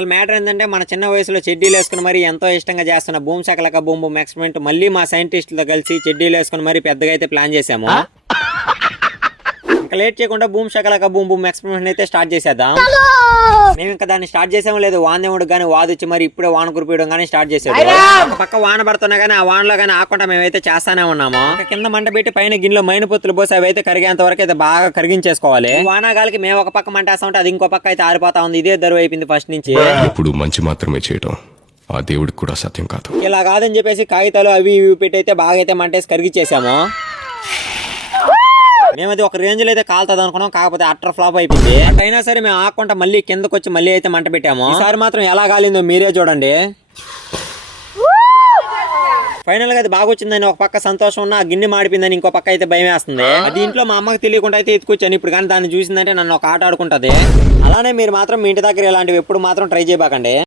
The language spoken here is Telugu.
అసలు మ్యాటర్ ఏంటంటే మన చిన్న వయసులో చెడ్డీలు వేసుకుని మరి ఎంతో ఇష్టంగా చేస్తున్న భూమి శకలక బూమ్ బూమ్ ఎక్స్పెరిమెంట్ మళ్ళీ మా సైంటిస్టులతో కలిసి చెడ్డీలు వేసుకుని మరి పెద్దగా అయితే ప్లాన్ చేసాము ఇంకా లేట్ చేయకుండా భూమి శకలక బూమ్ బూమ్ ఎక్స్పెరిమెంట్ అయితే స్టార్ట్ చేసేద్దాం. మేము ఇంకా దాన్ని స్టార్ట్ చేసాము లేదు వాందేవుడు కానీ వాదొచ్చి మరి ఇప్పుడే వాన కురిపించడం కానీ స్టార్ట్ చేసాడు ఒక పక్క వాన పడుతున్నా కానీ ఆ వానలో కానీ ఆకుండా మేమైతే చేస్తానే ఉన్నాము. కింద మంట పెట్టి పైన గిన్నెలో మైన పొత్తులు పోసి అవి అయితే కరిగేంత వరకు అయితే బాగా కరిగించేసుకోవాలి. ఈ వానాగాలికి మేము ఒక పక్క మంట వేస్తా ఉంటే అది ఇంకో పక్క అయితే ఆరిపోతా ఉంది. ఇదే దరువు అయిపోయింది ఫస్ట్ నుంచి. ఇప్పుడు మంచి మాత్రమే చేయటం. ఆ దేవుడికి కూడా సత్యం కాదు. ఇలా కాదని చెప్పేసి కాగితాలు అవి ఇవి పెట్టి అయితే బాగా అయితే మంటేసి కరిగిచ్చేసాము. మేమైతే ఒక రేంజ్లో అయితే కాలుతుంది అనుకున్నాం కాకపోతే అట్ర ఫ్లాప్ అయిపోయింది. అయినా సరే మేము ఆకుండా మళ్ళీ కిందకు వచ్చి మళ్ళీ అయితే మంట పెట్టాము. ఈసారి మాత్రం ఎలా కాలిందో మీరే చూడండి. ఫైనల్గా అది బాగా వచ్చిందని ఒక పక్క సంతోషం ఉన్న ఆ గిన్నె మాడిపోయిందని ఇంకో పక్క అయితే భయం వేస్తుంది. అది ఇంట్లో మా అమ్మకి తెలియకుండా అయితే ఎత్తుకొచ్చాను. ఇప్పుడు కానీ దాన్ని చూసిందంటే నన్ను ఒక ఆట ఆడుకుంటది. అలానే మీరు మాత్రం మీ ఇంటి దగ్గర ఇలాంటివి ఎప్పుడు మాత్రం ట్రై చేయబాకండి.